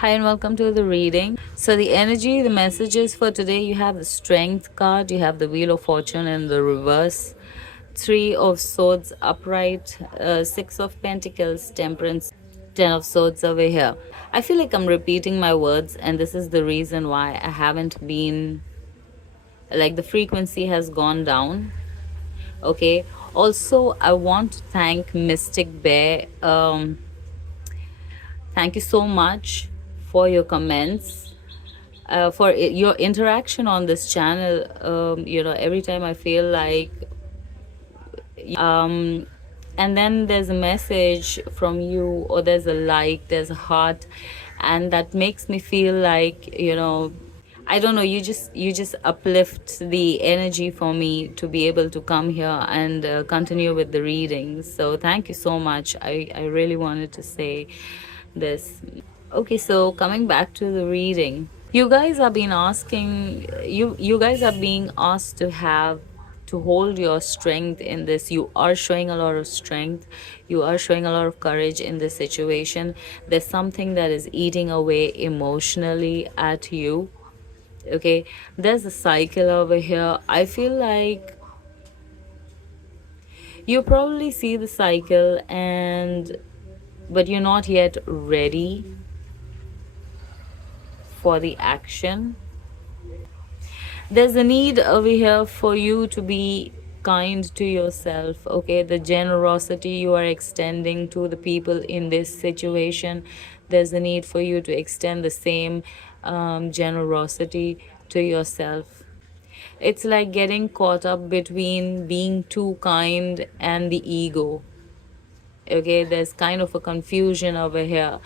Hi and welcome to the reading. So the energy, the messages for today, you have the Strength card, you have the Wheel of Fortune in the reverse, Three of Swords upright, Six of Pentacles, Temperance, Ten of Swords over here. I feel like I'm repeating my words, and this is the reason why I haven't been, like, the frequency has gone down. Okay. Also, I want to thank Mystic Bear. Thank you so much for your comments, for your interaction on this channel. Every time I feel like, and then there's a message from you, or there's a like, there's a heart, and that makes me feel like, I don't know, you just uplift the energy for me to be able to come here and continue with the readings. So thank you so much. I really wanted to say this. Okay, so coming back to the reading, you guys are being asking, you guys are being asked to hold your strength in this. You are showing a lot of strength, you are showing a lot of courage in this situation. There's something that is eating away emotionally at you. Okay, there's a cycle over here. I feel like you probably see the cycle, and but you're not yet ready for the action. There's a need over here for you to be kind to yourself. Okay, the generosity you are extending to the people in this situation, there's a need for you to extend the same generosity to yourself. It's like getting caught up between being too kind and the ego. Okay, there's kind of a confusion over here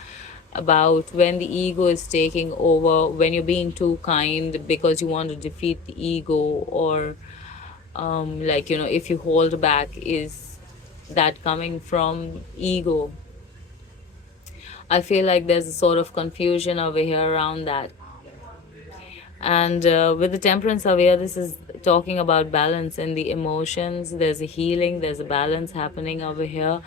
about when the ego is taking over, when you're being too kind because you want to defeat the ego, or if you hold back, is that coming from ego? I feel like there's a sort of confusion over here around that. And with the Temperance over here, this is talking about balance in the emotions. There's a healing, there's a balance happening over here.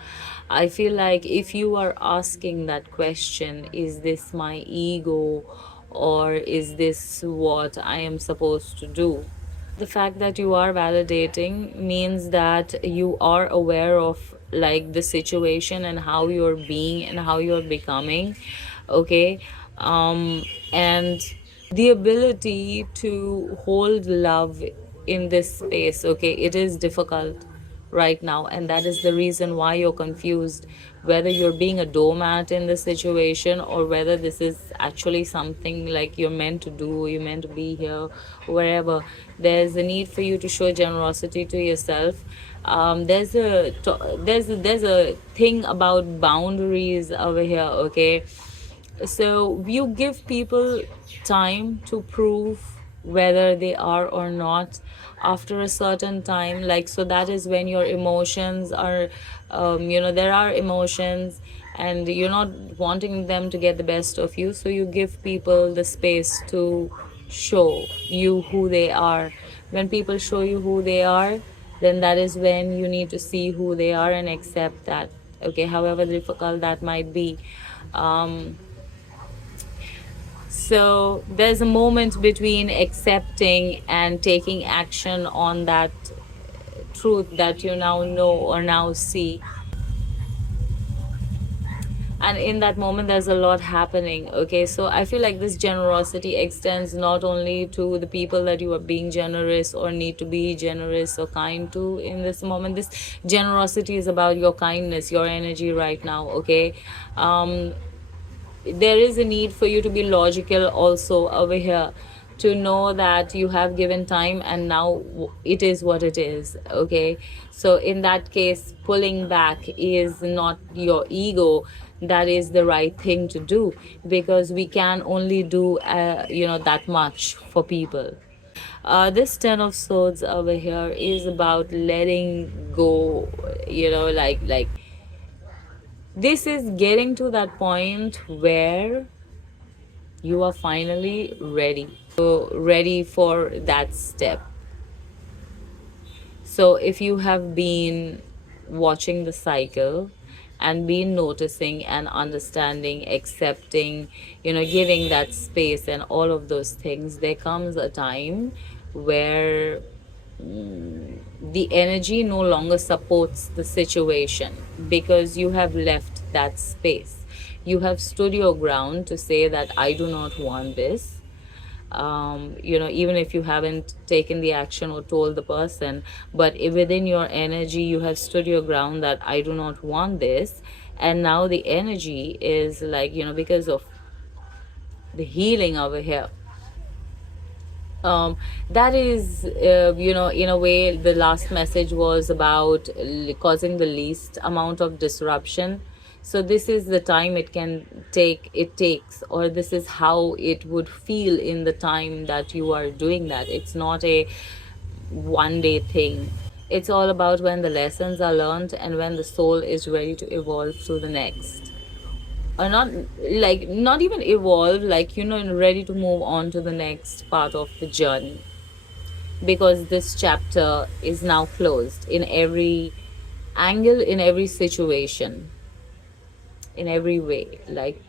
I feel like if you are asking that question, is this my ego, or is this what I am supposed to do? The fact that you are validating means that you are aware of, like, the situation and how you're being and how you're becoming. Okay. And the ability to hold love in this space. Okay, it is difficult right now, and that is the reason why you're confused, whether you're being a doormat in the situation, or whether this is actually something like you're meant to do, you're meant to be here, wherever. There's a need for you to show generosity to yourself. There's a thing about boundaries over here. Okay, so you give people time to prove whether they are or not after a certain time, like, so that is when your emotions are, there are emotions, and you're not wanting them to get the best of you, so you give people the space to show you who they are. When people show you who they are, then that is when you need to see who they are and accept that. Okay, however difficult that might be. So there's a moment between accepting and taking action on that truth that you now know or now see. And in that moment, there's a lot happening. Okay, so I feel like this generosity extends not only to the people that you are being generous or need to be generous or kind to in this moment. This generosity is about your kindness, your energy right now. Okay. There is a need for you to be logical also over here, to know that you have given time and now it is what it is. Okay, so in that case, pulling back is not your ego, that is the right thing to do, because we can only do that much for people. This Ten of Swords over here is about letting go, like this is getting to that point where you are finally ready. So ready for that step. So if you have been watching the cycle and be noticing and understanding, accepting, giving that space and all of those things, there comes a time where the energy no longer supports the situation, because you have left that space. You have stood your ground to say that I do not want this. Even if you haven't taken the action or told the person, but if within your energy you have stood your ground that I do not want this. And now the energy is like, because of the healing over here, um, that is, in a way, the last message was about causing the least amount of disruption. So this is the time it takes, or this is how it would feel in the time that you are doing that. It's not a one day thing. It's all about when the lessons are learned and when the soul is ready to evolve to the next, or not, like not even evolve, like ready to move on to the next part of the journey, because this chapter is now closed in every angle, in every situation, in every way. Like,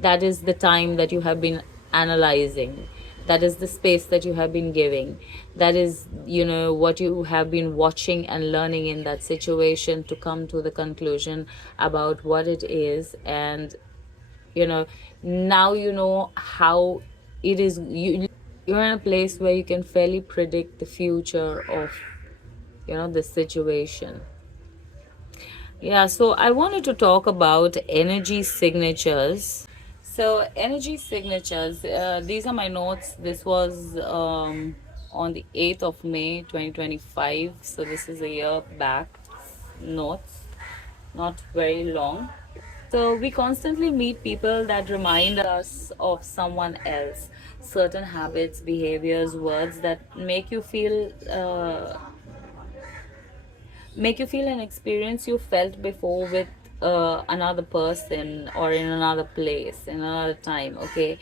that is the time that you have been analyzing, that is the space that you have been giving, that is, what you have been watching and learning in that situation to come to the conclusion about what it is. And you know now you know how it is. You're in a place where you can fairly predict the future of the situation. Yeah, so I wanted to talk about energy signatures. So energy signatures, these are my notes. This was on the 8th of May 2025, so this is a year back. Notes, not very long. So we constantly meet people that remind us of someone else. Certain habits, behaviors, words that make you feel an experience you felt before with another person, or in another place, in another time. Okay.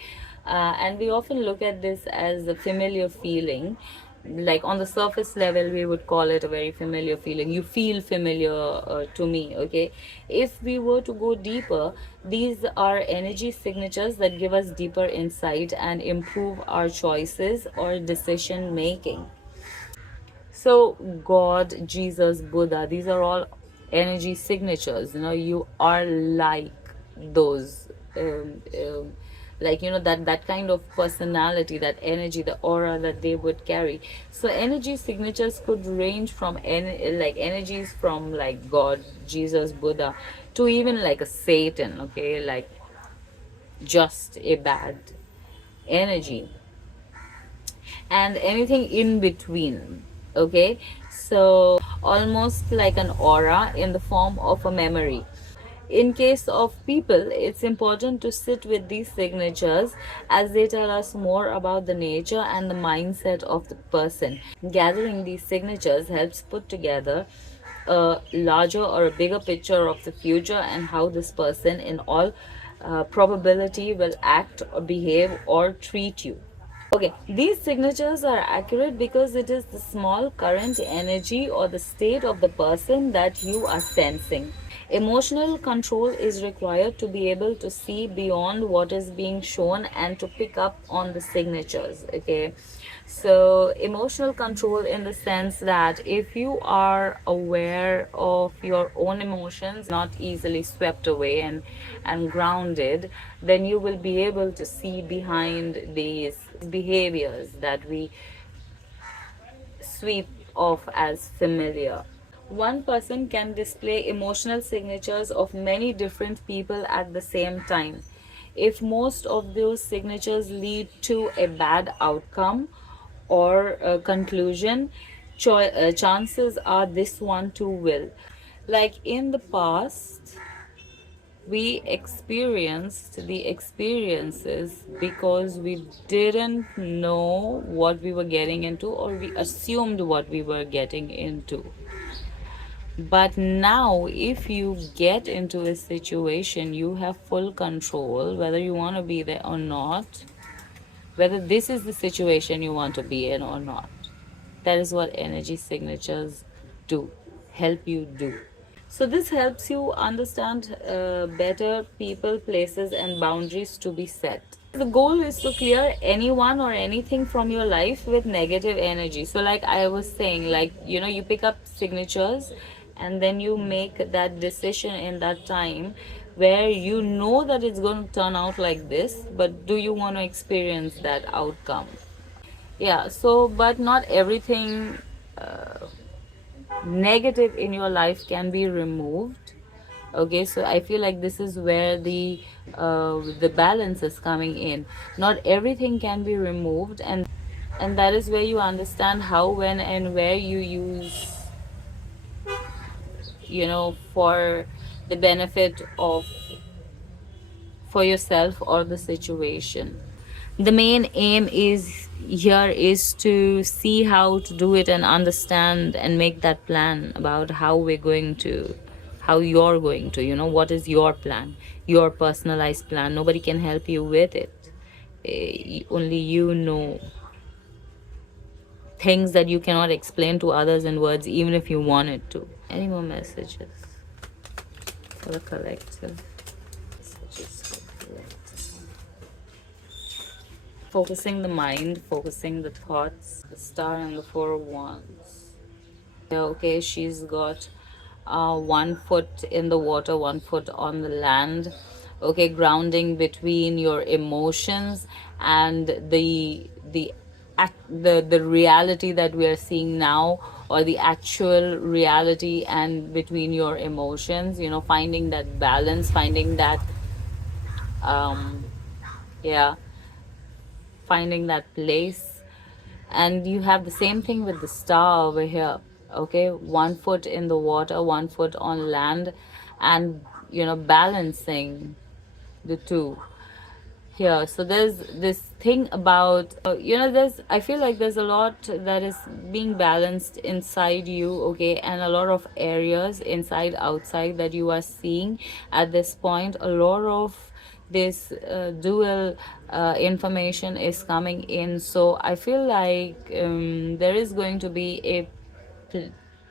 And we often look at this as a familiar feeling. Like, on the surface level, we would call it a very familiar feeling. You feel familiar to me. Okay. If we were to go deeper, these are energy signatures that give us deeper insight and improve our choices or decision making. So, God, Jesus, Buddha, these are all energy signatures. You are like those. Like, that kind of personality, that energy, the aura that they would carry. So energy signatures could range from like energies from like God, Jesus, Buddha, to even like a Satan. Okay, like just a bad energy, and anything in between. Okay, so almost like an aura in the form of a memory. In case of people, it's important to sit with these signatures, as they tell us more about the nature and the mindset of the person. Gathering these signatures helps put together a larger or a bigger picture of the future, and how this person, in all probability, will act or behave or treat you. Okay, these signatures are accurate because it is the small current energy or the state of the person that you are sensing. Emotional control is required to be able to see beyond what is being shown and to pick up on the signatures. Okay, so emotional control in the sense that if you are aware of your own emotions, not easily swept away and grounded, then you will be able to see behind these behaviors that we sweep off as familiar. One person can display emotional signatures of many different people at the same time. If most of those signatures lead to a bad outcome or a conclusion, chances are this one too will. Like, in the past, we experienced the experiences because we didn't know what we were getting into, or we assumed what we were getting into. But now, if you get into a situation, you have full control whether you want to be there or not, whether this is the situation you want to be in or not. That is what energy signatures do, help you do. So this helps you understand better people, places, and boundaries to be set. The goal is to clear anyone or anything from your life with negative energy. So, like I was saying, like, you pick up signatures and then you make that decision in that time where you know that it's going to turn out like this, but do you want to experience that outcome? Yeah, so, but not everything negative in your life can be removed. Okay, so I feel like this is where the balance is coming in. Not everything can be removed, and that is where you understand how, when, and where you use, for the benefit of, for yourself or the situation. The main aim is here is to see how to do it and understand and make that plan about how we're going to, how you're going to, what is your plan, your personalized plan. Nobody can help you with it. Only you know things that you cannot explain to others in words, even if you wanted to. Any more messages for the collective? Messages for collective. Focusing the mind, focusing the thoughts, the star and the four of wands. Yeah, okay, she's got 1 foot in the water, 1 foot on the land. Okay, grounding between your emotions and the reality that we are seeing now, or the actual reality, and between your emotions, finding that balance, finding that um yeah, finding that place. And you have the same thing with the star over here. Okay, 1 foot in the water, 1 foot on land, and balancing the two here. So there's this thing about, there's, I feel like there's a lot that is being balanced inside you. Okay, and a lot of areas inside, outside, that you are seeing at this point. A lot of this dual information is coming in. So I feel like there is going to be a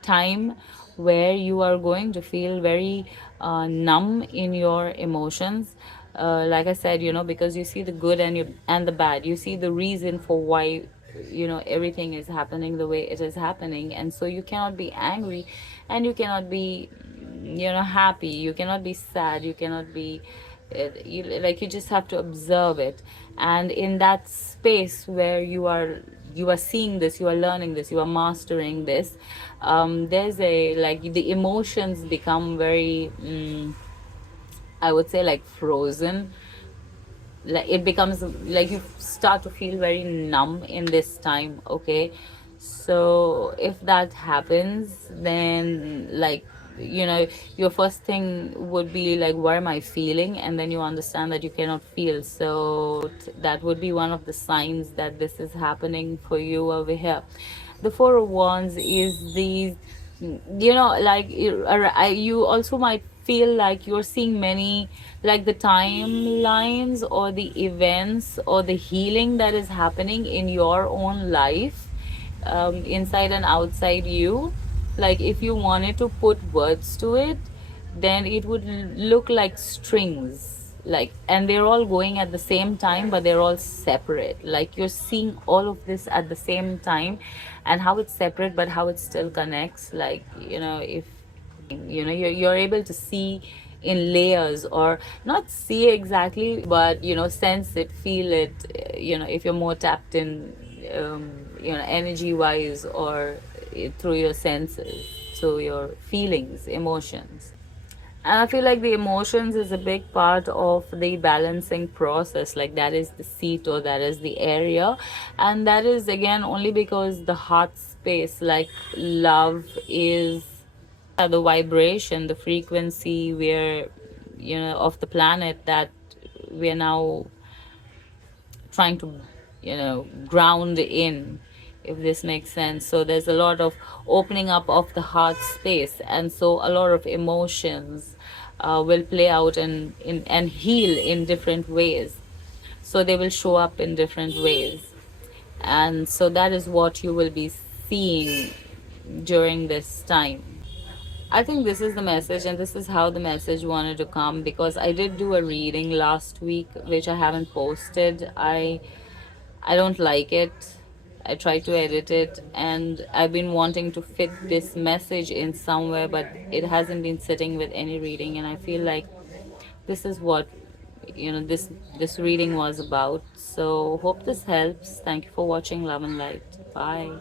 time where you are going to feel very numb in your emotions. Like I said, because you see the good and the bad. You see the reason for why everything is happening the way it is happening, and so you cannot be angry, and you cannot be happy, you cannot be sad, you cannot be like, you just have to observe it. And in that space where you are seeing this, you are learning this, you are mastering this, there's a, like, the emotions become very I would say, like, frozen. Like, it becomes like you start to feel very numb in this time. Okay, so if that happens, then, like, your first thing would be like, what am I feeling? And then you understand that you cannot feel. So that would be one of the signs that this is happening for you over here. The four of wands is the, like, you also might feel like you're seeing many, like, the timelines or the events or the healing that is happening in your own life, inside and outside you. Like, if you wanted to put words to it, then it would look like strings, like, and they're all going at the same time, but they're all separate. Like, you're seeing all of this at the same time, and how it's separate but how it still connects. Like, if you're able to see in layers, or not see exactly, but sense it, feel it, if you're more tapped in, energy wise, or through your senses, through your feelings, emotions. And I feel like the emotions is a big part of the balancing process. Like, that is the seat, or that is the area. And that is, again, only because the heart space, like, love is the vibration, the frequency where, of the planet, that we're now trying to ground in, if this makes sense. So there's a lot of opening up of the heart space, and so a lot of emotions will play out and heal in different ways. So they will show up in different ways, and so that is what you will be seeing during this time. I think this is the message, and this is how the message wanted to come, because I did do a reading last week, which I haven't posted. I don't like it. I tried to edit it, and I've been wanting to fit this message in somewhere, but it hasn't been sitting with any reading, and I feel like this is what this reading was about. So hope this helps. Thank you for watching Love and Light. Bye.